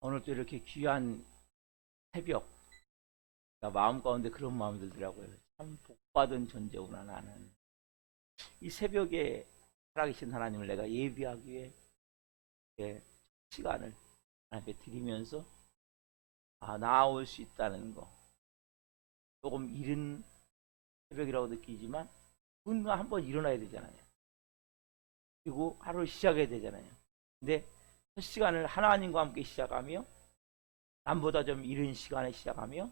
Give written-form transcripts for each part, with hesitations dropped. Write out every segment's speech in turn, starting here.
오늘 또 이렇게 귀한 새벽, 마음 가운데 그런 마음이 들더라고요. 참 복받은 존재구나 나는. 이 새벽에 살아계신 하나님을 내가 예비하기 위해 시간을 하나님께 드리면서 나아올 수 있다는 거. 조금 이른 새벽이라고 느끼지만 누군가 한번 일어나야 되잖아요. 그리고 하루를 시작해야 되잖아요. 근데 첫 시간을 하나님과 함께 시작하며 남보다 좀 이른 시간에 시작하며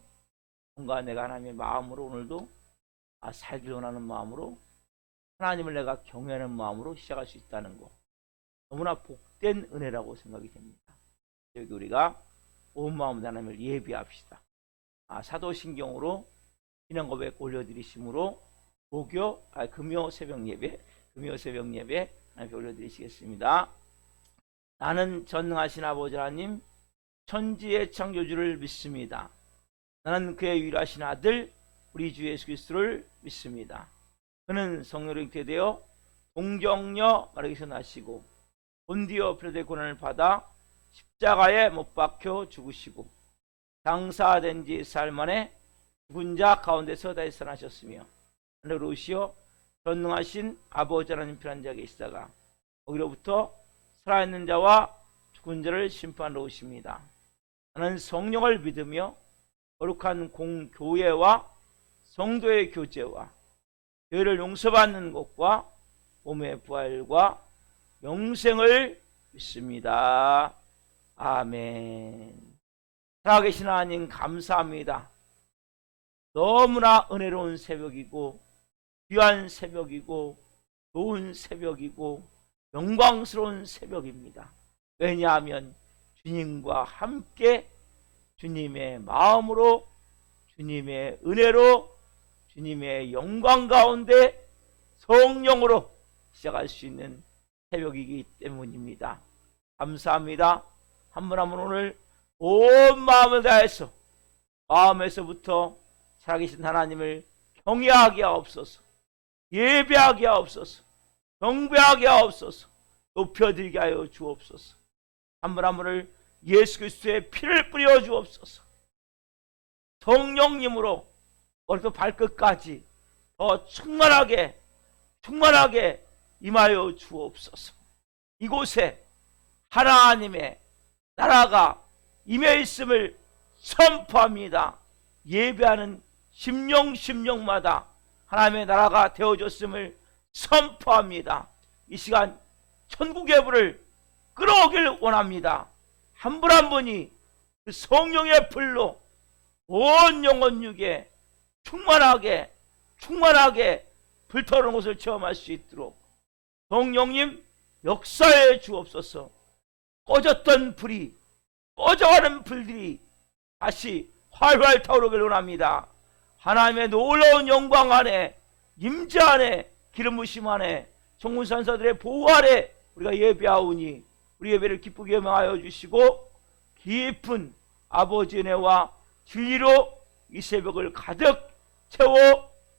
뭔가 내가 하나님의 마음으로 오늘도 살길 원하는 마음으로 하나님을 내가 경외하는 마음으로 시작할 수 있다는 거, 너무나 복된 은혜라고 생각이 됩니다. 여기 우리가 온 마음으로 하나님을 예비합시다. 사도신경으로 신앙고백 올려드리심으로 금요 새벽 예배 하나님께 올려드리시겠습니다. 나는 전능하신 아버지 하나님 천지의 창조주를 믿습니다. 나는 그의 유일하신 아들 우리 주 예수 그리스도를 믿습니다. 그는 성령으로 잉태되어 동정녀 마리아에게서 나시고 본디오 필라도의 고난을 받아 십자가에 못 박혀 죽으시고 장사된 지 사흘 만에 죽은 자 가운데서 다시 살아나셨으며 하늘로 오시어 전능하신 아버지 하나님 편한 자에게 있다가 거기로부터 살아있는 자와 죽은 자를 심판하러 오십니다. 나는 성령을 믿으며 거룩한 공교회와 성도의 교제와 죄를 용서받는 것과 몸의 부활과 영생을 믿습니다. 아멘. 살아계신 하나님 감사합니다. 너무나 은혜로운 새벽이고 귀한 새벽이고 좋은 새벽이고 영광스러운 새벽입니다. 왜냐하면 주님과 함께 주님의 마음으로 주님의 은혜로 주님의 영광 가운데 성령으로 시작할 수 있는 새벽이기 때문입니다. 감사합니다. 한 분 한 분 오늘 온 마음을 다해서 마음에서부터 살아계신 하나님을 경외하게 하옵소서, 예배하게 하옵소서, 경배하게 하옵소서, 높여드리게 하여 주옵소서. 한 분 한 분을 예수 그리스도의 피를 뿌려 주옵소서. 성령님으로 머리부터 발끝까지 더 충만하게 임하여 주옵소서. 이곳에 하나님의 나라가 임해 있음을 선포합니다. 예배하는 심령마다 하나님의 나라가 되어졌음을 선포합니다. 이 시간 천국의 불을 끌어오길 원합니다. 한 분 한 분이 그 성령의 불로 온 영혼 육에 충만하게 불타오르는 것을 체험할 수 있도록 성령님 역사해 주옵소서. 꺼졌던 불이, 꺼져가는 불들이 다시 활활 타오르길 원합니다. 하나님의 놀라운 영광 안에, 임재 안에, 기름 부으심 안에, 성문산사들의 보호 아래 우리가 예배하오니 우리 예배를 기쁘게 영하여 주시고 깊은 아버지 은혜와 진리로 이 새벽을 가득 채워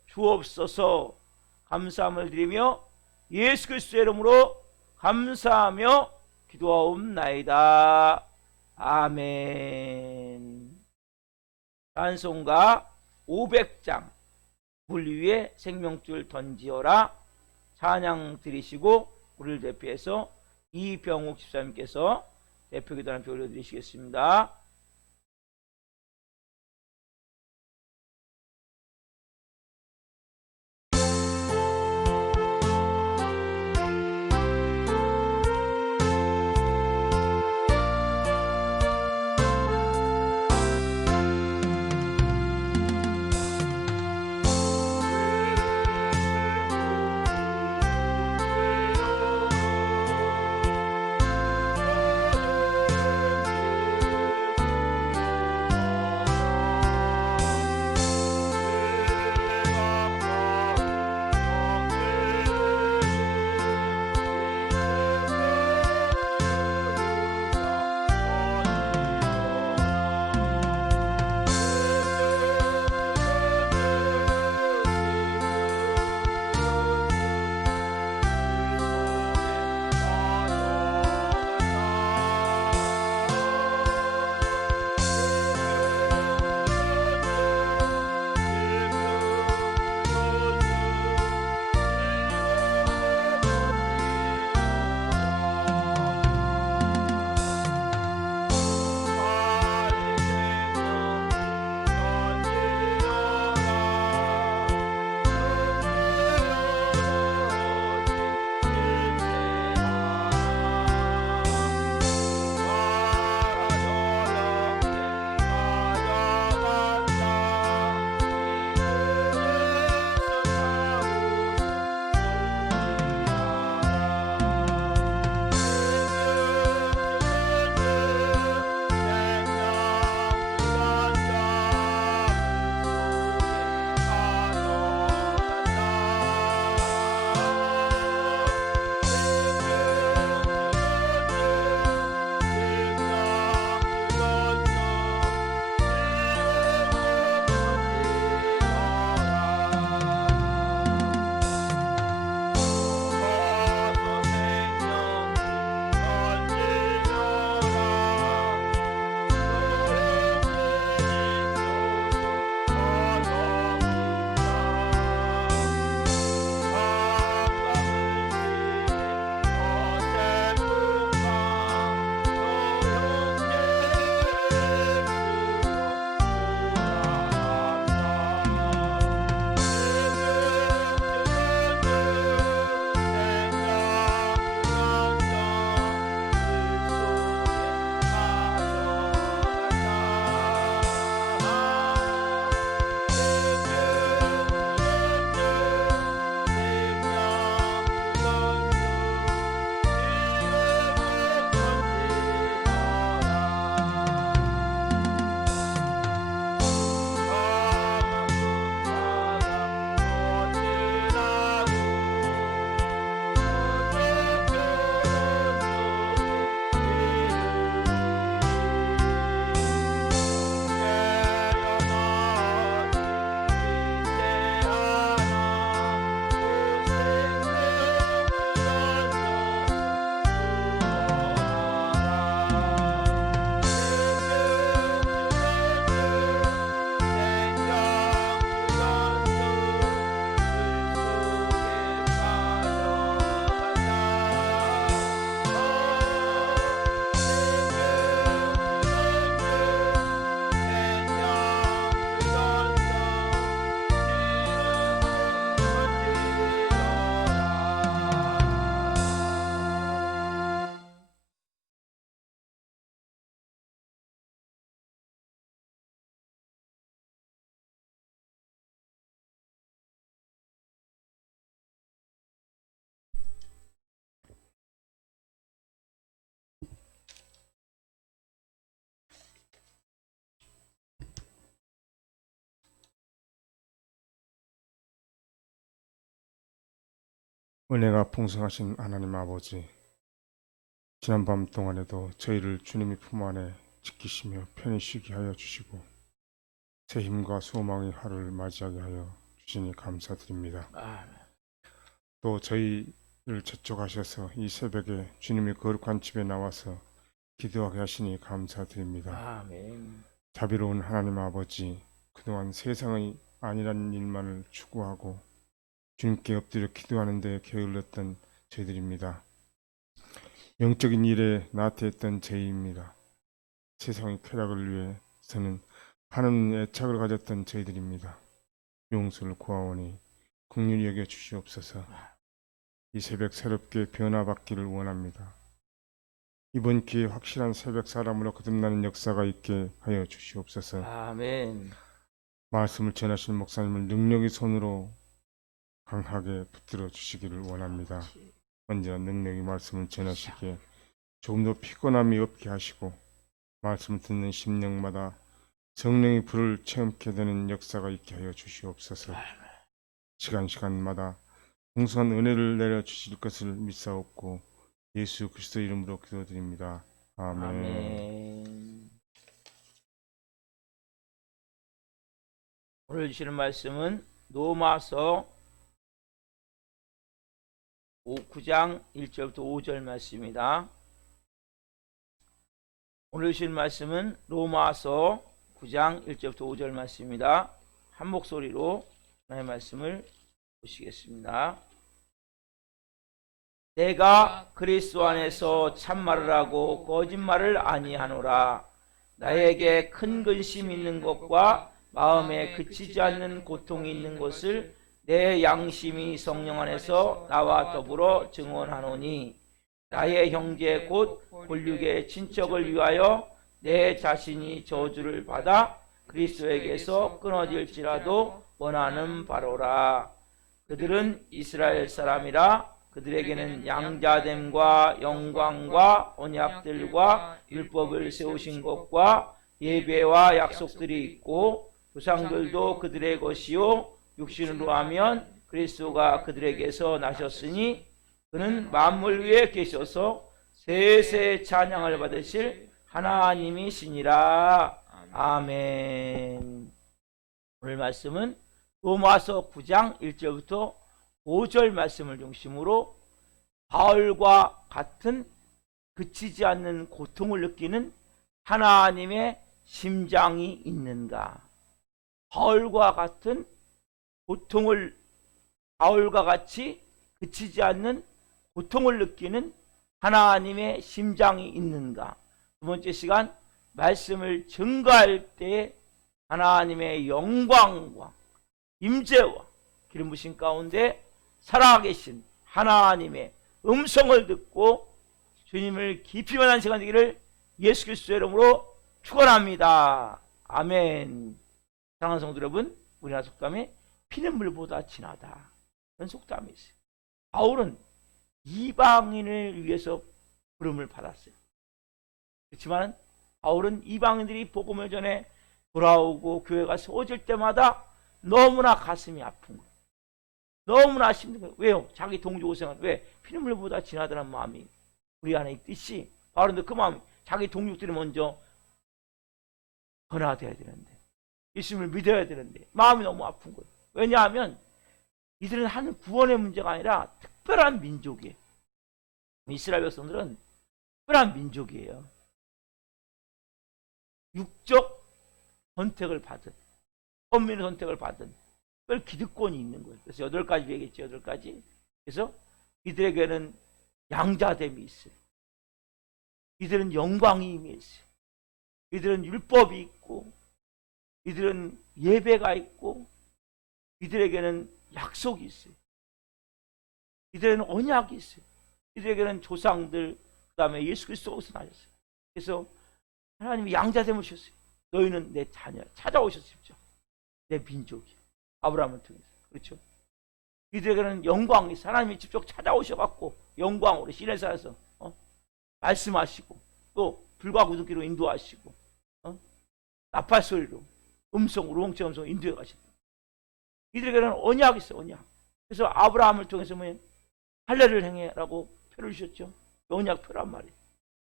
주옵소서. 감사함을 드리며 예수 그리스도의 이름으로 감사하며 기도하옵나이다. 아멘. 찬송가 500장 물 위에 생명줄 던지어라 찬양 드리시고 우리를 대표해서 이병욱 집사님께서 대표기도 하나 올려드리시겠습니다. 은혜가 풍성하신 하나님 아버지, 지난밤 동안에도 저희를 주님의 품 안에 지키시며 편히 쉬게 하여 주시고 새 힘과 소망의 하루를 맞이하게 하여 주시니 감사드립니다. 또 저희를 재촉하셔서 이 새벽에 주님의 거룩한 집에 나와서 기도하게 하시니 감사드립니다. 아멘. 자비로운 하나님 아버지, 그동안 세상의 아니라는 일만을 추구하고 주님께 엎드려 기도하는 데 게을렀던 저희들입니다. 영적인 일에 나태했던 저희입니다. 세상의 쾌락을 위해서는 하나님의 애착을 가졌던 저희들입니다. 용서를 구하오니 긍휼히 여겨 주시옵소서. 이 새벽 새롭게 변화받기를 원합니다. 이번 기회에 확실한 새벽 사람으로 거듭나는 역사가 있게 하여 주시옵소서. 아멘. 말씀을 전하실 목사님을 능력의 손으로 강하게 붙들어 주시기를 원합니다. 언제나 능력의 말씀을 전하시기에 조금 더 피곤함이 없게 하시고 말씀을 듣는 심령마다 성령의 불을 체험케 되는 역사가 있게 하여 주시옵소서. 시간마다 풍성한 은혜를 내려 주실 것을 믿사옵고 예수 그리스도 이름으로 기도드립니다. 아멘. 아멘. 오늘 주시는 말씀은 로마서 9장 1절부터 5절 말씀입니다. 오늘 주시는 말씀은 로마서 9장 1절부터 5절 말씀입니다. 한 목소리로 하나님의 말씀을 보시겠습니다. 내가 그리스도 안에서 참말을 하고 거짓말을 아니하노라. 나에게 큰 근심이 있는 것과 마음에 그치지 않는 고통이 있는 것을 내 양심이 성령 안에서 나와 더불어 증언하노니 나의 형제 곧 본육의 친척을 위하여 내 자신이 저주를 받아 그리스도에게서 끊어질지라도 원하는 바로라. 그들은 이스라엘 사람이라. 그들에게는 양자됨과 영광과 언약들과 율법을 세우신 것과 예배와 약속들이 있고 조상들도 그들의 것이요 육신으로 하면 그리스도가 그들에게서 나셨으니 그는 만물 위에 계셔서 세세 찬양을 받으실 하나님이시니라. 아멘. 오늘 말씀은 로마서 9장 1절부터 5절 말씀을 중심으로 바울과 같은 그치지 않는 고통을 느끼는 하나님의 심장이 있는가? 바울과 같은 고통을, 바울과 같이 그치지 않는 고통을 느끼는 하나님의 심장이 있는가? 두 번째 시간 말씀을 증거할 때 하나님의 영광과 임재와 기름 부신 가운데 살아계신 하나님의 음성을 듣고 주님을 깊이 만난 시간 되기를 예수 그리스도의 이름으로 축원합니다. 아멘. 사랑하는 성도 여러분, 우리나라 속담에 피는 물보다 진하다, 그런 속담이 있어요. 바울은 이방인을 위해서 부름을 받았어요. 그렇지만 바울은 이방인들이 복음을 전해 돌아오고 교회가 세워질 때마다 너무나 가슴이 아픈 거예요. 너무나 힘든 거예요. 왜요? 자기 동족 고생은 왜? 피눈물보다 진하다는 마음이 우리 안에 있듯이 바울은 그 마음, 자기 동족들이 먼저 변화돼야 되는데, 예수님을 믿어야 되는데 마음이 너무 아픈 거예요. 왜냐하면 이들은 한 구원의 문제가 아니라 특별한 민족이에요. 이스라엘 백성들은 특별한 민족이에요. 육적 선택을 받은, 선민의 선택을 받은 특별 기득권이 있는 거예요. 그래서 8가지 얘기했죠. 8가지. 그래서 이들에게는 양자됨이 있어요. 이들은 영광이 임해 있어요. 이들은 율법이 있고, 이들은 예배가 있고, 이들에게는 약속이 있어요. 이들에게는 언약이 있어요. 이들에게는 조상들, 그 다음에 예수 그리스도께서 나셨어요. 그래서 하나님이 양자됨을 주셨어요. 너희는 내 자녀, 찾아오셨습니다. 내 민족이 아브라함을 통해서. 그렇죠? 이들에게는 영광이 있어요. 하나님이 직접 찾아오셔갖고 영광으로 시내산에서 말씀하시고, 또 불과 구두기로 인도하시고, 나팔소리로 음성으로 홍채 음성 인도해 가신다. 이들에게는 언약이 있어요. 언약. 그래서 아브라함을 통해서 뭐예요? 할례를 행해라고 표를 주셨죠. 언약표란 말이에요.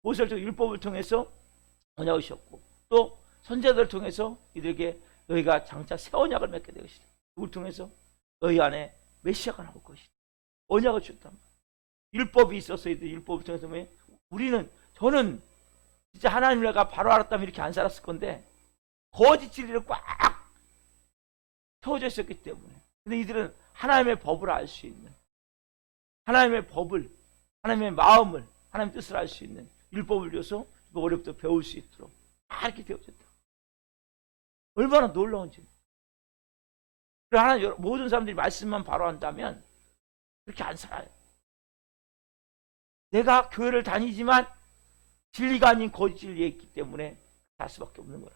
모세를 율법을 통해서 언약을 주셨고 또 선제들을 통해서 이들에게 너희가 장차 새 언약을 맺게 될 것이다. 누굴 통해서? 너희 안에 메시아가 나올 것이다. 언약을 주셨단 말이에요. 율법이 있어서 이들 율법을 통해서 저는 진짜 하나님을 내가 바로 알았다면 이렇게 안 살았을 건데 거짓 진리를 꽉 채워져 있었기 때문에. 근데 이들은 하나님의 법을 알 수 있는, 하나님의 법을, 하나님의 마음을, 하나님의 뜻을 알 수 있는 율법을 줘서 어렵도 배울 수 있도록 이렇게 되어졌다. 얼마나 놀라운지. 하나님, 모든 사람들이 말씀만 바로 한다면 그렇게 안 살아요. 내가 교회를 다니지만 진리가 아닌 거짓 진리에 있기 때문에 살 수밖에 없는 거라.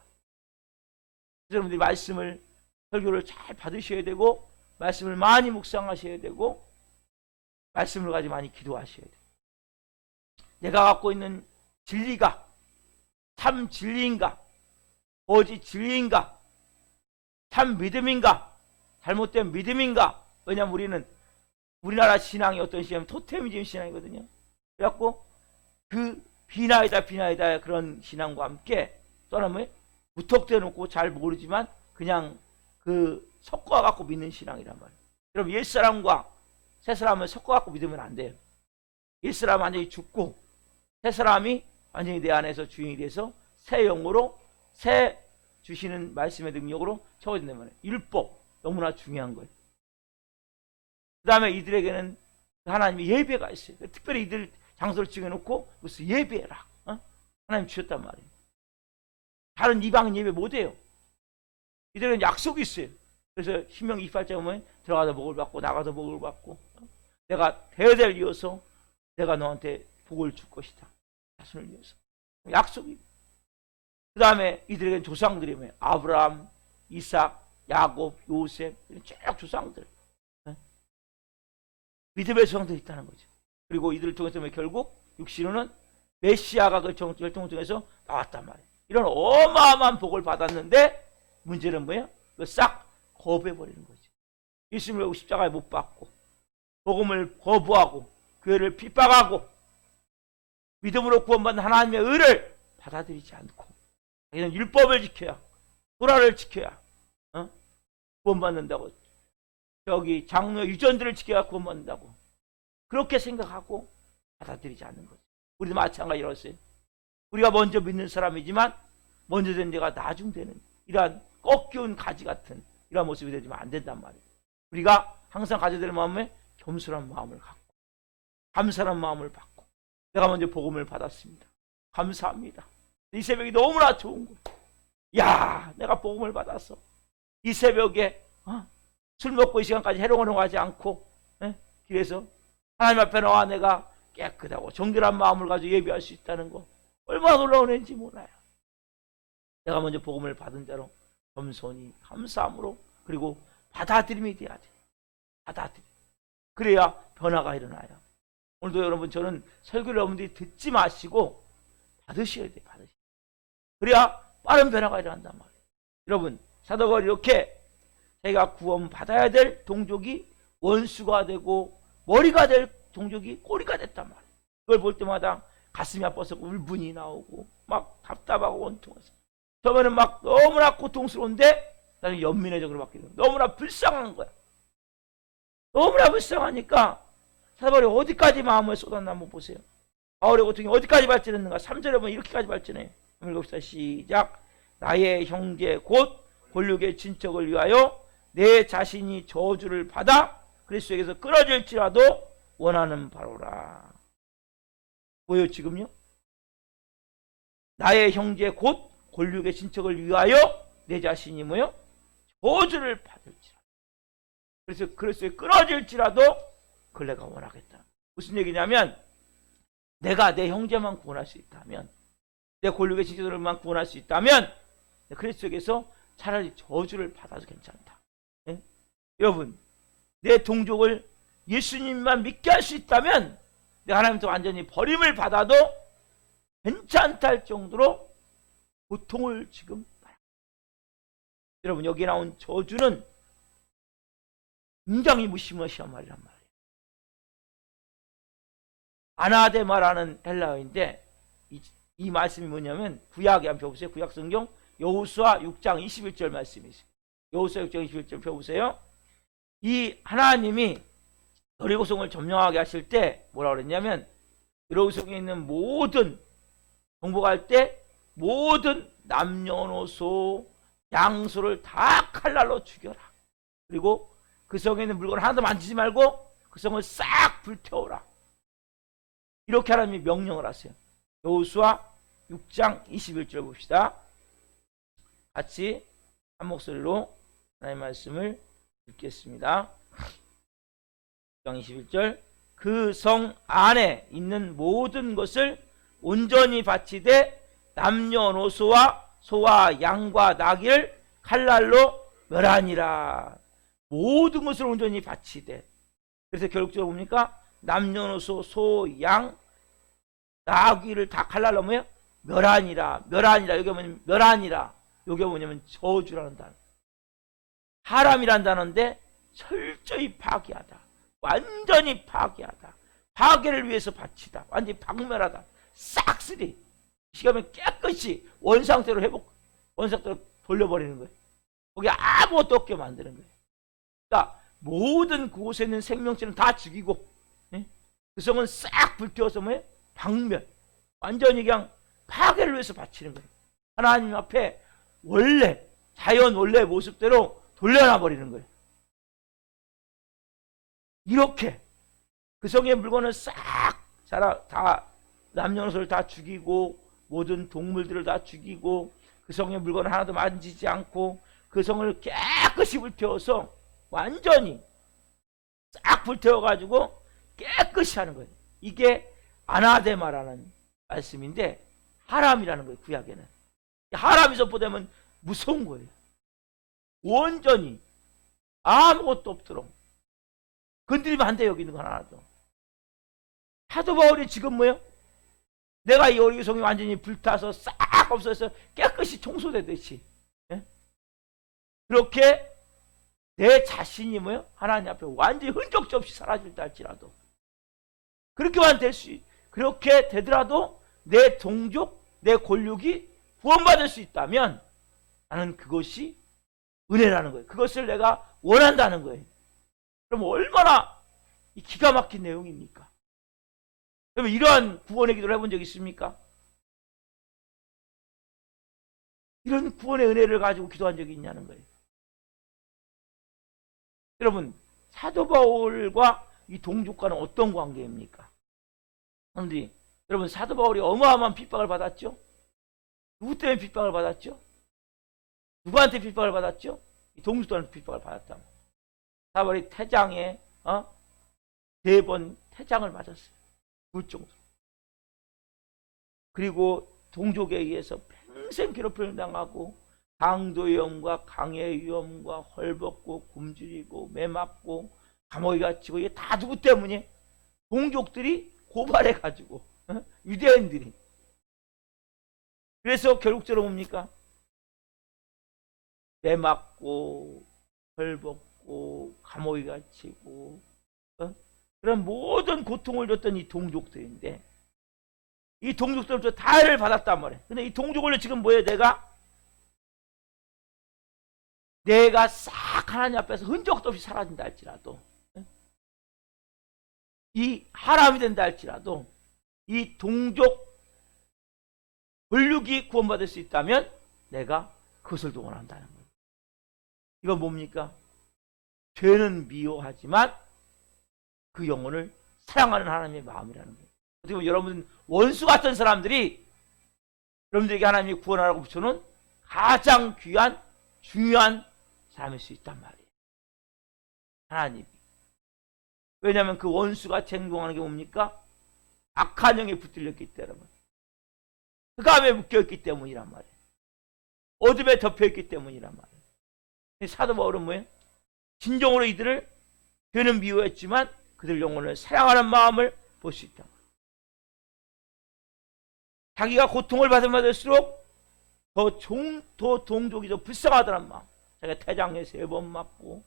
여러분들이 말씀을, 설교를 잘 받으셔야 되고 말씀을 많이 묵상하셔야 되고 말씀을 가지고 많이 기도하셔야 돼요. 내가 갖고 있는 진리가 참 진리인가, 거짓 진리인가, 참 믿음인가, 잘못된 믿음인가. 왜냐하면 우리나라 신앙이 어떤 신앙이냐면 토테미즘 신앙이거든요. 그래갖고 그 비나이다 그런 신앙과 함께 떠나면 무턱대 놓고 잘 모르지만 그냥 그 섞어 갖고 믿는 신앙이란 말이에요. 여러분, 옛사람과 새사람을 섞어 갖고 믿으면 안 돼요. 옛사람은 완전히 죽고 새사람이 완전히 내 안에서 주인이 돼서 새 영으로, 새 주시는 말씀의 능력으로 채워진단 말이에요. 율법 너무나 중요한 거예요. 그 다음에 이들에게는 하나님의 예배가 있어요. 특별히 이들 장소를 찍어놓고 무슨 예배해라, 하나님 주셨단 말이에요. 다른 이방인 예배 못해요. 이들은 약속이 있어요. 그래서 신명기 28장에 보면 들어가서 복을 받고 나가서 복을 받고 내가 대대를 이어서 내가 너한테 복을 줄 것이다. 자손을 위해서. 약속이. 그 다음에 이들에게는 조상들이 뭐예요? 아브라함, 이삭, 야곱, 요셉, 쭉 조상들. 믿음의 조상들이 있다는 거죠. 그리고 이들을 통해서 결국 육신으로는 메시아가 그 혈통을 통해서 나왔단 말이에요. 이런 어마어마한 복을 받았는데 문제는 뭐예요? 싹 거부해버리는 거죠. 예수님을 외고 십자가에 못 박고 복음을 거부하고 교회를 핍박하고 믿음으로 구원받는 하나님의 의를 받아들이지 않고 자기는 율법을 지켜야, 토라를 지켜야 구원받는다고, 저기 장로 유전들을 지켜야 구원받는다고 그렇게 생각하고 받아들이지 않는 거죠. 우리도 마찬가지로서요. 우리가 먼저 믿는 사람이지만 먼저 된 데가 나중되는 이러한 꺾여온 가지 같은 이러한 모습이 되지만 안 된단 말이에요. 우리가 항상 가져야 될 마음에 겸손한 마음을 갖고 감사한 마음을 받고 내가 먼저 복음을 받았습니다. 감사합니다. 이 새벽이 너무나 좋은 거예요. 야, 내가 복음을 받았어. 이 새벽에 술 먹고 이 시간까지 해롱해롱 하지 않고 길에서 하나님 앞에 나와 내가 깨끗하고 정결한 마음을 가지고 예배할 수 있다는 거 얼마나 놀라운 일인지 몰라요. 내가 먼저 복음을 받은 자로 겸손히 감사함으로 그리고 받아들임이 돼야 돼. 받아들임. 그래야 변화가 일어나요. 오늘도 여러분, 저는 설교를 여러분들이 듣지 마시고 받으셔야 돼요. 받으셔야 돼요. 그래야 빠른 변화가 일어난단 말이에요. 여러분, 사도 바울이 이렇게 자기가 구원 받아야 될 동족이 원수가 되고 머리가 될 동족이 꼬리가 됐단 말이에요. 그걸 볼 때마다 가슴이 아파서 울분이 나오고 막 답답하고 원통해서 처음에는 막 너무나 고통스러운데 나는 연민의적으로 바뀌는 거야. 너무나 불쌍한 거야. 너무나 불쌍하니까 사도 바울이 어디까지 마음을 쏟았나 한번 보세요. 바울의 고통이 어디까지 발전했는가. 3절에 보면 이렇게까지 발전해. 읽읍시다. 시작. 나의 형제 곧 권력의 친척을 위하여 내 자신이 저주를 받아 그리스도에게서 끊어질지라도 원하는 바로라. 뭐예요 지금요? 나의 형제 곧 권력의 친척을 위하여 내 자신이 뭐요? 저주를 받을지라도. 그래서 그리스도에 끊어질지라도 그걸 내가 원하겠다. 무슨 얘기냐면 내가 내 형제만 구원할 수 있다면, 내 권력의 친척들만 구원할 수 있다면 그리스도에게서 차라리 저주를 받아도 괜찮다. 네? 여러분, 내 동족을 예수님만 믿게 할 수 있다면 내가 하나님부터 완전히 버림을 받아도 괜찮다 할 정도로 고통을 지금 여러분, 여기 나온 저주는 굉장히 무시무시한 말이란 말이에요. 아나데마라는 헬라어인데 이 말씀이 뭐냐면 구약에 한번 펴보세요. 구약 성경 여호수아 6장 21절 말씀이 있어요. 여호수아 6장 21절 펴보세요. 이 하나님이 여리고성을 점령하게 하실 때 뭐라 그랬냐면 여리고성에 있는 모든 정복할 때 모든 남녀노소 양소를 다 칼날로 죽여라. 그리고 그 성에 있는 물건 하나도 만지지 말고 그 성을 싹 불태워라. 이렇게 하나님이 명령을 하세요. 여호수아 6장 21절 봅시다. 같이 한 목소리로 하나님의 말씀을 읽겠습니다. 6장 21절 그 성 안에 있는 모든 것을 온전히 바치되 남녀노소와 소와 양과 나귀를 칼날로 멸하니라. 모든 것을 온전히 바치되. 그래서 결국적으로 뭡니까? 남녀노소 소, 양, 나귀를 다 칼날로 뭐예요? 멸하니라. 멸하니라. 이게 뭐냐면 멸하니라. 이게 뭐냐면 저주라는 단어. 하람이라는 단어인데 철저히 파괴하다. 완전히 파괴하다. 파괴를 위해서 바치다. 완전히 박멸하다. 싹쓸이. 시간을 깨끗이 원상태로 원상태로 돌려버리는 거예요. 거기 아무것도 없게 만드는 거예요. 그러니까 모든 그곳에 있는 생명체는 다 죽이고, 그 성은 싹 불태워서 뭐예요? 박멸. 완전히 그냥 파괴를 위해서 바치는 거예요. 하나님 앞에 원래 자연 원래의 모습대로 돌려놔 버리는 거예요. 이렇게 그 성의 물건을 싹 다 남녀노소를 다 죽이고 모든 동물들을 다 죽이고 그 성의 물건을 하나도 만지지 않고 그 성을 깨끗이 불태워서 완전히 싹 불태워가지고 깨끗이 하는 거예요. 이게 아나데마라는 말씀인데 하람이라는 거예요. 구약에는 하람이 선포되면 무서운 거예요. 온전히 아무것도 없도록 건드리면 안 돼요. 여기 있는 거 하나도. 사도 바울이 지금 뭐예요? 내가 이 여리고성이 완전히 불타서 싹 없어져서 깨끗이 청소되듯이, 예? 그렇게 내 자신이 뭐예요? 하나님 앞에 완전히 흔적지 없이 사라질다 할지라도 그렇게만 그렇게 되더라도 내 동족, 내 권력이 구원받을 수 있다면 나는 그것이 은혜라는 거예요. 그것을 내가 원한다는 거예요. 그럼 얼마나 기가 막힌 내용입니까? 그러면 이러한 구원의 기도를 해본 적 있습니까? 이런 구원의 은혜를 가지고 기도한 적이 있냐는 거예요. 여러분, 사도 바울과 이 동족과는 어떤 관계입니까? 그런데 여러분, 사도 바울이 어마어마한 핍박을 받았죠? 누구 때문에 핍박을 받았죠? 누구한테 핍박을 받았죠? 이 동족들한테 핍박을 받았다고. 사도 바울이 태장에 4번 태장을 맞았어요. 굴종으로. 그리고 동족에 의해서 평생 괴롭힘을 당하고 강도의 위험과 강의 위험과 헐벗고 굶주리고 매맞고 감옥에 갇히고 이게 다 누구 때문에? 동족들이 고발해가지고 유대인들이. 그래서 결국적으로 뭡니까? 매맞고 헐벗고 감옥에 갇히고 그런 모든 고통을 줬던 이 동족들인데 이 동족들부터 다해를 받았단 말이에요. 근데 이 동족을 지금 뭐예요? 내가 싹 하나님 앞에서 흔적도 없이 사라진다 할지라도 이 하람이 된다 할지라도 이 동족 권력이 구원받을 수 있다면 내가 그것을 동원한다는 거예요. 이건 뭡니까? 죄는 미워하지만 그 영혼을 사랑하는 하나님의 마음이라는 거예요. 어떻게 보면 여러분 원수 같은 사람들이 여러분들에게 하나님이 구원하라고 붙여놓은 가장 귀한 중요한 사람일 수 있단 말이에요. 하나님. 왜냐하면 그 원수가 행동하는 게 뭡니까? 악한 영에 붙들렸기 때문에 흑암에 묶여있기 때문이란 말이에요. 어둠에 덮여있기 때문이란 말이에요. 사도 바울은 뭐예요? 진정으로 이들을 죄는 미워했지만 그들 영혼을 사랑하는 마음을 볼 수 있다. 자기가 고통을 받을수록 더 동족이 더 불쌍하다는 마음. 자기가 태장에 3번 맞고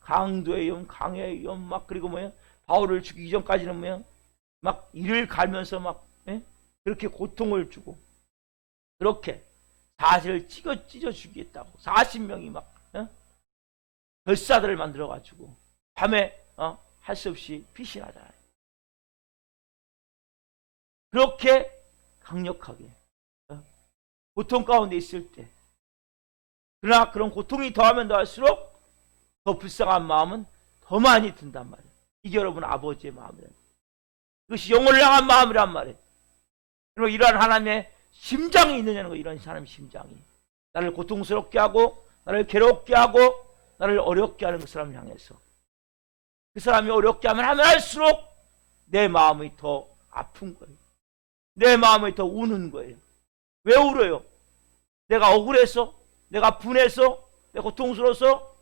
강도의 위험, 강의 위험 막 그리고 뭐예요? 바울을 죽이기 전까지는 뭐예요? 막 이를 갈면서 막 그렇게 고통을 주고 그렇게 사실을 찢어 죽이겠다고 40명이 막 결사들을 만들어 가지고 밤에 할 수 없이 피신하잖아요. 그렇게 강력하게 고통 가운데 있을 때, 그러나 그런 고통이 더하면 더할수록 더 불쌍한 마음은 더 많이 든단 말이에요. 이게 여러분 아버지의 마음이에요. 그것이 영혼을 향한 마음이란 말이에요. 그리고 이러한 하나님의 심장이 있느냐는 거, 이런 사람의 심장이 나를 고통스럽게 하고 나를 괴롭게 하고 나를 어렵게 하는 그 사람을 향해서, 그 사람이 어렵게 하면 할수록 내 마음이 더 아픈 거예요. 내 마음이 더 우는 거예요. 왜 울어요? 내가 억울해서, 내가 분해서, 내가 고통스러워서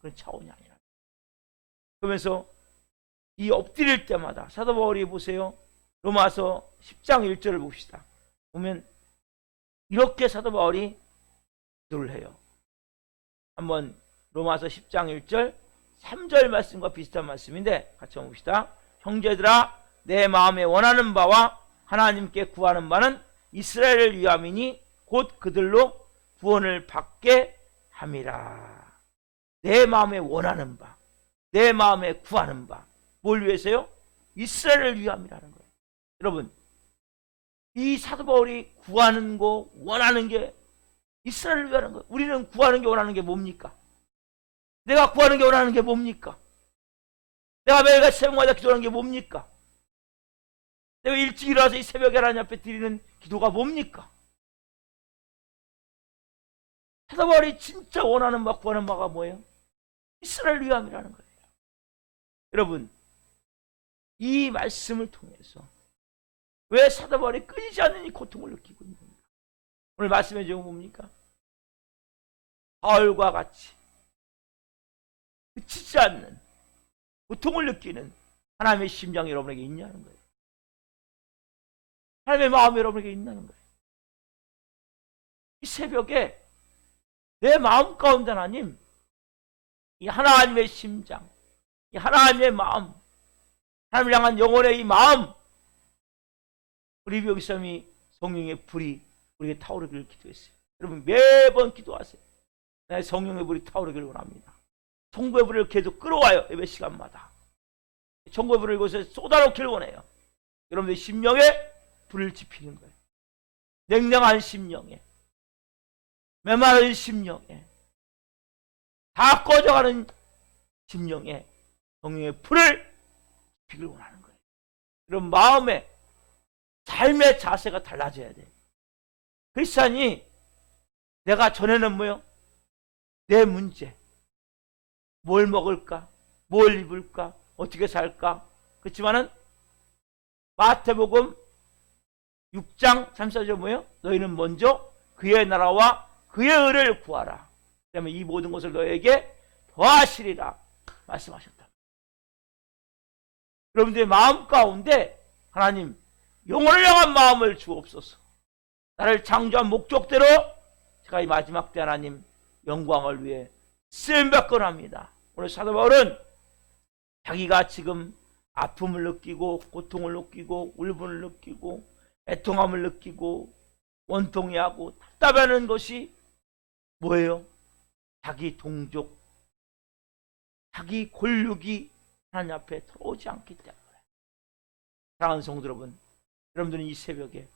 그런 차원이 아니라. 그러면서 이 엎드릴 때마다 사도 바울이 보세요. 로마서 10장 1절을 봅시다. 보면 이렇게 사도 바울이 기도를 해요. 한번 로마서 10장 1절 3절 말씀과 비슷한 말씀인데 같이 한번 봅시다. 형제들아, 내 마음에 원하는 바와 하나님께 구하는 바는 이스라엘을 위함이니 곧 그들로 구원을 받게 함이라. 내 마음에 원하는 바, 내 마음에 구하는 바, 뭘 위해서요? 이스라엘을 위함이라는 거예요. 여러분, 이 사도 바울이 구하는 거, 원하는 게 이스라엘을 위하는 거예요. 우리는 구하는 게, 원하는 게 뭡니까? 내가 구하는 게, 원하는 게 뭡니까? 내가 매일같이 새벽마다 기도하는 게 뭡니까? 내가 일찍 일어나서 이 새벽에 하나님 앞에 드리는 기도가 뭡니까? 사도 바울이 진짜 원하는 바, 구하는 바가 뭐예요? 이스라엘 위함이라는 거예요. 여러분, 이 말씀을 통해서 왜 사도 바울이 끊이지 않는 이 고통을 느끼고 있는 겁니까? 오늘 말씀의 제목은 뭡니까? 바울과 같이 그치지 않는 고통을 느끼는 하나님의 심장이 여러분에게 있냐는 거예요. 하나님의 마음이 여러분에게 있냐는 거예요. 이 새벽에 내 마음 가운데 하나님, 이 하나님의 심장, 이 하나님의 마음, 하나님을 향한 영혼의 이 마음, 우리 여기서이 성령의 불이 우리에게 타오르기를 기도했어요. 여러분 매번 기도하세요. 내 성령의 불이 타오르기를 원합니다. 천국의 불을 계속 끌어와요. 예배 시간마다 천국의 불을 이곳에 쏟아놓기를 원해요. 여러분의 심령에 불을 지피는 거예요. 냉랭한 심령에, 메마른 심령에, 다 꺼져가는 심령에 성령의 불을 지피기를 원하는 거예요. 그런 마음에 삶의 자세가 달라져야 돼요. 크리스찬이 내가 전에는 뭐요? 내 문제, 뭘 먹을까? 뭘 입을까? 어떻게 살까? 그렇지만은 마태복음 6장 34절 뭐예요? 너희는 먼저 그의 나라와 그의 의를 구하라. 그다음에 이 모든 것을 너에게 더하시리라 말씀하셨다. 여러분들의 마음 가운데 하나님 영혼을 향한 마음을 주옵소서. 나를 창조한 목적대로 제가 이 마지막 때 하나님 영광을 위해 쓰임받곤 합니다. 오늘 사도 바울은 자기가 지금 아픔을 느끼고 고통을 느끼고 울분을 느끼고 애통함을 느끼고 원통해하고 답답해하는 것이 뭐예요? 자기 동족, 자기 골육이 하나님 앞에 들어오지 않기 때문에. 사랑하는 성도 여러분, 여러분들은 이 새벽에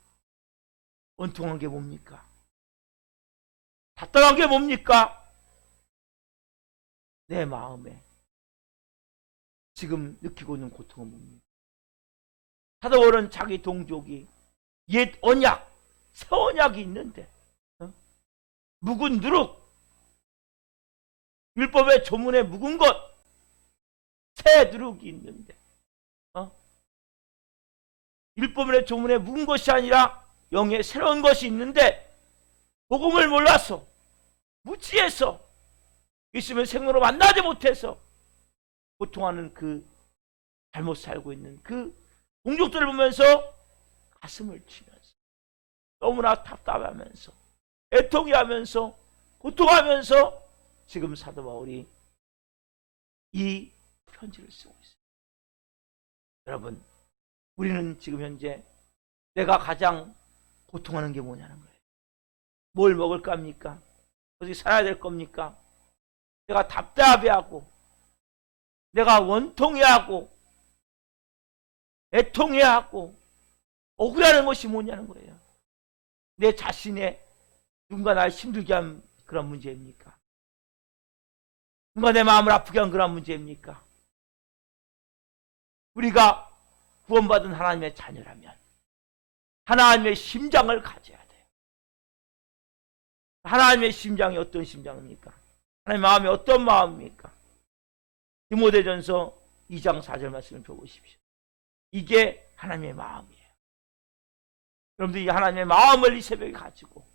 원통한 게 뭡니까? 답답한 게 뭡니까? 내 마음에 지금 느끼고 있는 고통은 뭡니까? 사도 바울은 자기 동족이 옛 언약, 새 언약이 있는데 묵은 누룩, 율법의 조문에 묵은 것, 새 누룩이 있는데 율법의 조문에 묵은 것이 아니라 영의 새로운 것이 있는데 복음을 몰라서 무지해서 있으면 생으로 만나지 못해서 고통하는 그 잘못 살고 있는 그 동족들을 보면서 가슴을 치면서 너무나 답답하면서 애통해하면서 고통하면서 지금 사도 바울이 이 편지를 쓰고 있어요. 여러분, 우리는 지금 현재 내가 가장 고통하는 게 뭐냐는 거예요. 뭘 먹을 겁니까? 어떻게 살아야 될 겁니까? 내가 답답해하고 내가 원통해하고 애통해하고 억울해하는 것이 뭐냐는 거예요. 내 자신의 누군가 날 힘들게 한 그런 문제입니까? 누가 내 마음을 아프게 한 그런 문제입니까? 우리가 구원받은 하나님의 자녀라면 하나님의 심장을 가져야 돼요. 하나님의 심장이 어떤 심장입니까? 하나님의 마음이 어떤 마음입니까? 디모데전서 2장 4절 말씀을 펴보십시오. 이게 하나님의 마음이에요. 여러분들 이 하나님의 마음을 이 새벽에 가지고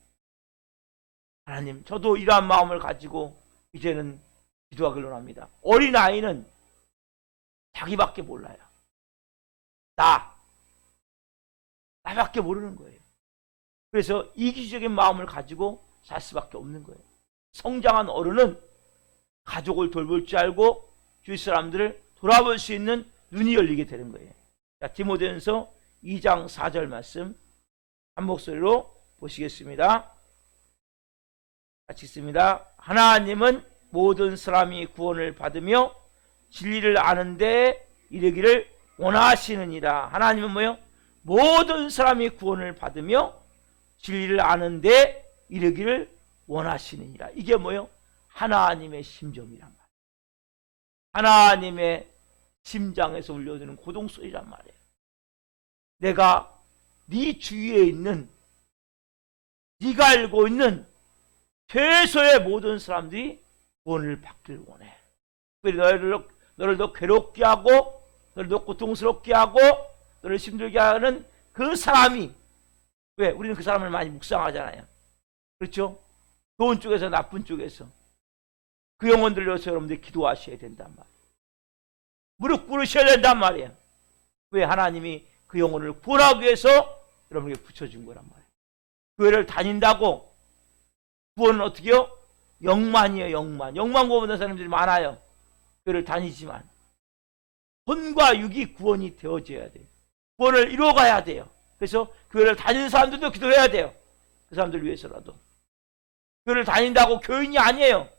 하나님, 저도 이러한 마음을 가지고 이제는 기도하기를 원합니다. 어린아이는 자기밖에 몰라요. 나밖에 모르는 거예요. 그래서 이기적인 마음을 가지고 살 수밖에 없는 거예요. 성장한 어른은 가족을 돌볼 줄 알고 주위 사람들을 돌아볼 수 있는 눈이 열리게 되는 거예요. 자, 디모데전서 2장 4절 말씀 한 목소리로 보시겠습니다. 같이 읽습니다. 하나님은 모든 사람이 구원을 받으며 진리를 아는 데 이르기를 원하시느니라. 하나님은 뭐요? 모든 사람이 구원을 받으며 진리를 아는 데 이르기를 원하시느니라. 이게 뭐요? 하나님의 심정이란 말이에요. 하나님의 심장에서 울려드는 고동소리란 말이에요. 내가 네 주위에 있는 네가 알고 있는 최소의 모든 사람들이 구원을 받길 원해. 너를 더 괴롭게 하고 너를 더 고통스럽게 하고 너를 힘들게 하는 그 사람이, 왜? 우리는 그 사람을 많이 묵상하잖아요. 그렇죠? 좋은 쪽에서 나쁜 쪽에서 그 영혼들을 위해서 여러분들이 기도하셔야 된단 말이에요. 무릎 꿇으셔야 된단 말이에요. 왜? 하나님이 그 영혼을 구원하기 위해서 여러분에게 붙여준 거란 말이에요. 교회를 다닌다고 구원은 어떻게 해요? 영만이에요. 영만 구원받는 사람들이 많아요. 교회를 다니지만 혼과 육이 구원이 되어져야 돼요. 구원을 이루어가야 돼요. 그래서 교회를 다니는 사람들도 기도해야 돼요. 그 사람들 위해서라도. 교회를 다닌다고 교인이 아니에요.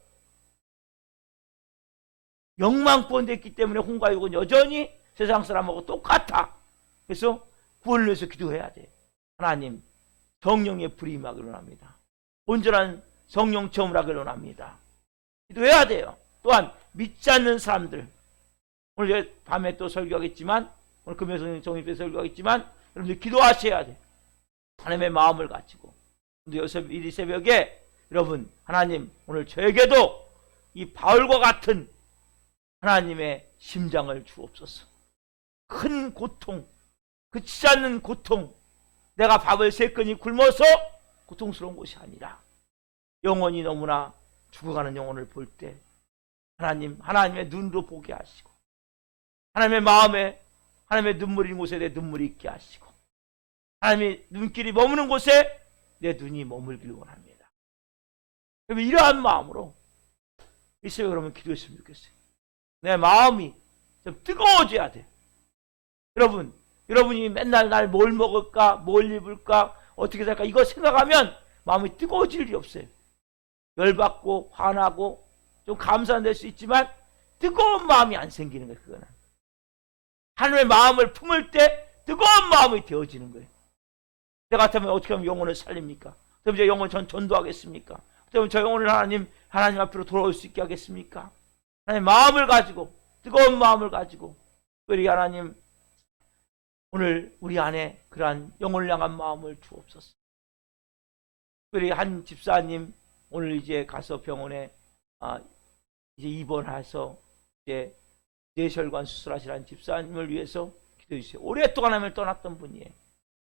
영만 구원됐기 때문에 혼과 육은 여전히 세상 사람하고 똑같아. 그래서 구원을 위해서 기도해야 돼요. 하나님, 성령의 불이 임하기를 원합니다. 온전한 성령 체험을 하기를 원합니다. 기도해야 돼요. 또한 믿지 않는 사람들, 오늘 밤에 또 설교하겠지만, 오늘 금요일 정립에 설교하겠지만, 여러분들 기도하셔야 돼요. 하나님의 마음을 가지고. 이 새벽에 여러분, 하나님 오늘 저에게도 이 바울과 같은 하나님의 심장을 주옵소서. 큰 고통, 그치지 않는 고통, 내가 밥을 3건이 굶어서 고통스러운 것이 아니라 영혼이 너무나 죽어가는 영혼을 볼 때 하나님의 눈으로 보게 하시고, 하나님의 마음에, 하나님의 눈물이 있는 곳에 내 눈물이 있게 하시고, 하나님의 눈길이 머무는 곳에 내 눈이 머물길 원합니다. 그러면 이러한 마음으로 이 새벽에 그러면 기도했으면 좋겠어요. 내 마음이 좀 뜨거워져야 돼요. 여러분이 맨날 날 뭘 먹을까, 뭘 입을까, 어떻게 살까, 이거 생각하면 마음이 뜨거워질 일이 없어요. 열받고 화나고 좀 감사는 될 수 있지만 뜨거운 마음이 안 생기는 거예요. 그거는 하나님의 마음을 품을 때 뜨거운 마음이 되어지는 거예요. 내 같으면 어떻게 하면 영혼을 살립니까? 그럼 제 영혼 전도하겠습니까? 그러면 저 영혼을 하나님 앞으로 돌아올 수 있게 하겠습니까? 하나님 마음을 가지고, 뜨거운 마음을 가지고, 우리 하나님 오늘 우리 안에 그러한 영혼을 향한 마음을 주옵소서. 우리 한 집사님 오늘 이제 가서 병원에 이제 입원해서 이제 뇌혈관 수술하시라는 집사님을 위해서 기도해 주세요. 오랫동안 하나님을 떠났던 분이에요.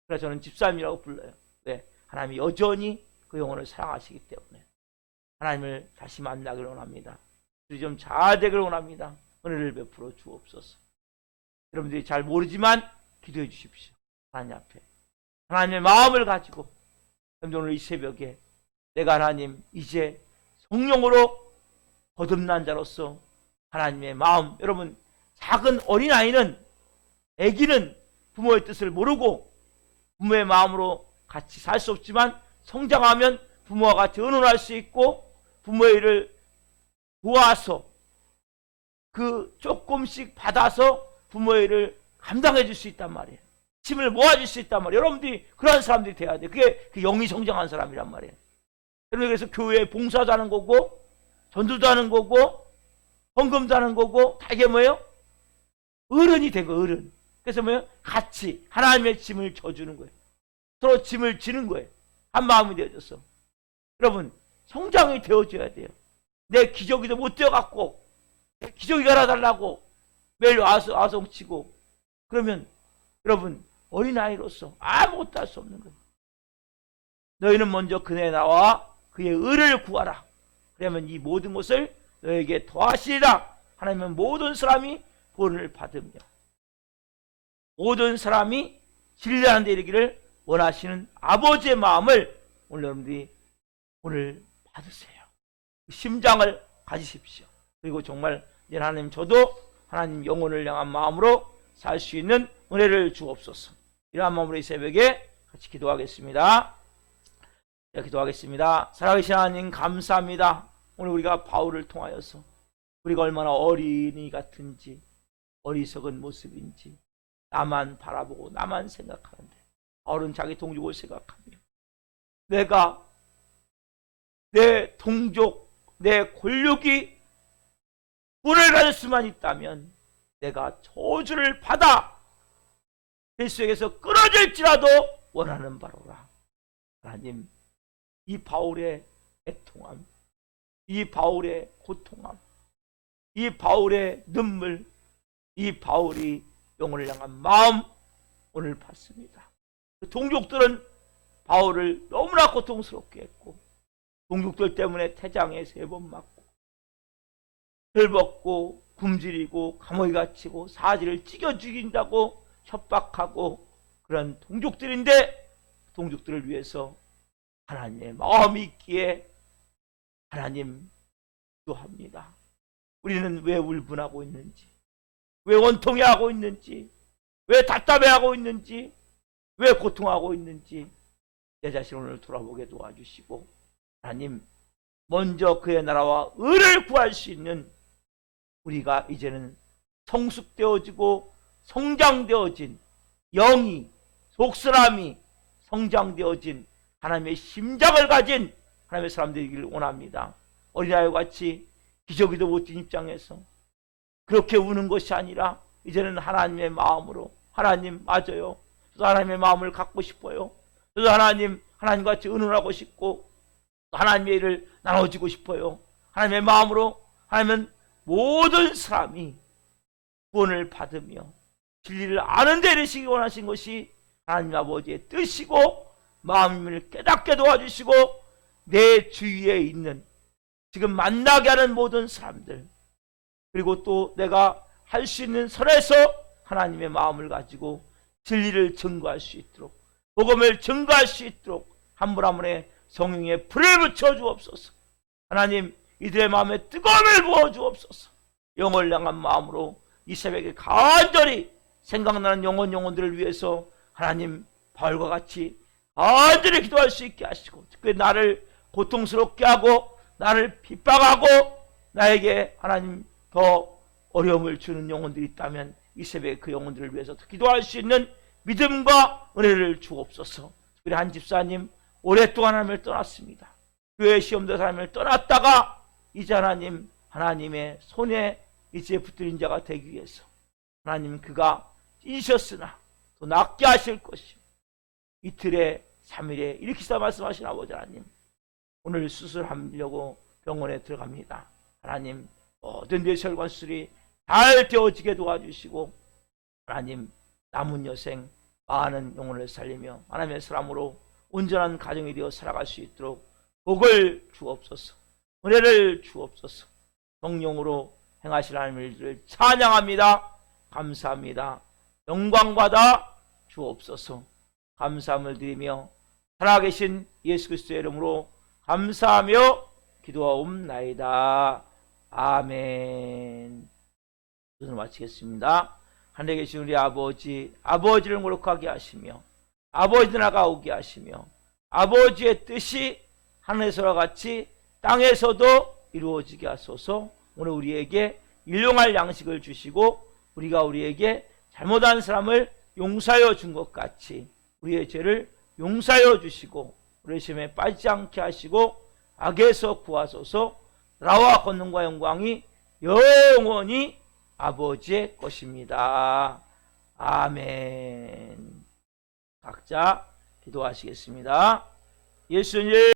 그래서 저는 집사님이라고 불러요. 네, 하나님이 여전히 그 영혼을 사랑하시기 때문에 하나님을 다시 만나기를 원합니다. 우리 좀 잘 되기를 원합니다. 은혜를 베풀어 주옵소서. 여러분들이 잘 모르지만 기도해 주십시오. 하나님 앞에 하나님의 마음을 가지고, 오늘 이 새벽에 내가 하나님 이제 성령으로 거듭난 자로서 하나님의 마음, 여러분 작은 어린아이는, 아기는 부모의 뜻을 모르고 부모의 마음으로 같이 살 수 없지만 성장하면 부모와 같이 의논할 수 있고 부모의 일을 도와서 그 조금씩 받아서 부모의 일을 감당해 줄 수 있단 말이에요. 힘을 모아줄 수 있단 말이에요. 여러분들이 그런 사람들이 돼야 돼요. 그게 그 영이 성장한 사람이란 말이에요. 여러분 그래서 교회에 봉사도 하는 거고 전도도 하는 거고 헌금도 하는 거고 다 이게 뭐예요? 어른이 된 거예요. 어른. 그래서 뭐예요? 같이 하나님의 짐을 져주는 거예요. 서로 짐을 지는 거예요. 한 마음이 되어져서. 여러분 성장이 되어줘야 돼요. 내 기저귀도 못 되어갖고 기저귀 갈아달라고 매일 와서 뭉치고 그러면 여러분 어린아이로서 아무것도 할 수 없는 거예요. 너희는 먼저 그의 나와 그의 의를 구하라. 그러면 이 모든 것을 너에게 더하시리라. 하나님은 모든 사람이 구원을 받으며 모든 사람이 진리하는 데 이르기를 원하시는 아버지의 마음을 오늘 여러분들이 오늘 받으세요. 심장을 가지십시오. 그리고 정말 이제 하나님 저도 하나님 영혼을 향한 마음으로 살 수 있는 은혜를 주옵소서. 이러한 마음으로 이 새벽에 같이 기도하겠습니다. 네, 기도하겠습니다. 살아계신 하나님 감사합니다. 오늘 우리가 바울을 통하여서 우리가 얼마나 어린이 같은지 어리석은 모습인지 나만 바라보고 나만 생각하는데 바울은 자기 동족을 생각하며 내가 내 동족 내 권력이 구원을 가질 수만 있다면 내가 저주를 받아 그리스도에게서 끊어질지라도 원하는 바로라. 하나님 이 바울의 애통함 이 바울의 고통함 이 바울의 눈물 이 바울이 영혼을 향한 마음 오늘 받습니다. 동족들은 바울을 너무나 고통스럽게 했고 동족들 때문에 태장에 3번 맞고 벌벗고 굶주리고 감옥에 갇히고 사지를 찢겨 죽인다고 협박하고 그런 동족들인데 동족들을 위해서 하나님의 마음이 있기에 하나님 기도합니다. 우리는 왜 울분하고 있는지 왜 원통해하고 있는지 왜 답답해하고 있는지 왜 고통하고 있는지 내 자신을 오늘 돌아보게 도와주시고 하나님 먼저 그의 나라와 의를 구할 수 있는 우리가 이제는 성숙되어지고 성장되어진 영이 속사람이 성장되어진 하나님의 심장을 가진 하나님의 사람들이기를 원합니다. 어린아이와 같이 기저귀도 못 뛴 입장에서 그렇게 우는 것이 아니라 이제는 하나님의 마음으로 하나님 맞아요. 저도 하나님의 마음을 갖고 싶어요. 저도 하나님과 같이 의논하고 싶고 하나님의 일을 나눠주고 싶어요. 하나님의 마음으로 하나님은 모든 사람이 구원을 받으며 진리를 아는 데 이르시기 원하신 것이 하나님 아버지의 뜻이고 마음을 깨닫게 도와주시고 내 주위에 있는 지금 만나게 하는 모든 사람들 그리고 또 내가 할 수 있는 선에서 하나님의 마음을 가지고 진리를 증거할 수 있도록 복음을 증거할 수 있도록 한 분 한 분의 성령의 불을 붙여 주옵소서. 하나님 이들의 마음에 뜨거움을 부어 주옵소서. 영혼을 향한 마음으로 이 새벽에 간절히 생각나는 영혼들을 위해서 하나님 바울과 같이 간절히 기도할 수 있게 하시고 특별히 나를 고통스럽게 하고 나를 핍박하고 나에게 하나님 더 어려움을 주는 영혼들이 있다면 이 새벽에 그 영혼들을 위해서 기도할 수 있는 믿음과 은혜를 주옵소서. 특별히 한 집사님 오랫동안 하나님을 떠났습니다. 교회 시험대사 하나님을 떠났다가 이제 하나님의 손에 이제 붙들린 자가 되기 위해서 하나님 그가 찢으셨으나 더 낫게 하실 것이요 이틀에 3일에 일으키시다 말씀하신 아버지 하나님 오늘 수술하려고 병원에 들어갑니다. 하나님 모든 뇌혈관 수술이 잘 되어지게 도와주시고 하나님 남은 여생 많은 영혼을 살리며 하나님의 사람으로 온전한 가정이 되어 살아갈 수 있도록 복을 주옵소서. 은혜를 주옵소서. 성령으로 행하실 하나님을 찬양합니다. 감사합니다. 영광받아 주옵소서. 감사함을 드리며 살아계신 예수 그리스도의 이름으로 감사하며 기도하옵나이다. 아멘. 오늘 마치겠습니다. 하늘에 계신 우리 아버지, 아버지를 거룩하게 하시며 아버지 나라가 오게 하시며 아버지의 뜻이 하늘에서와 같이 땅에서도 이루어지게 하소서. 오늘 우리에게 일용할 양식을 주시고 우리가 우리에게 잘못한 사람을 용서하여 준 것 같이 우리의 죄를 용서하여 주시고 우리의 시험에 빠지지 않게 하시고 악에서 구하소서. 나라와 권능과 영광이 영원히 아버지의 것입니다. 아멘. 각자 기도하시겠습니다. 예수님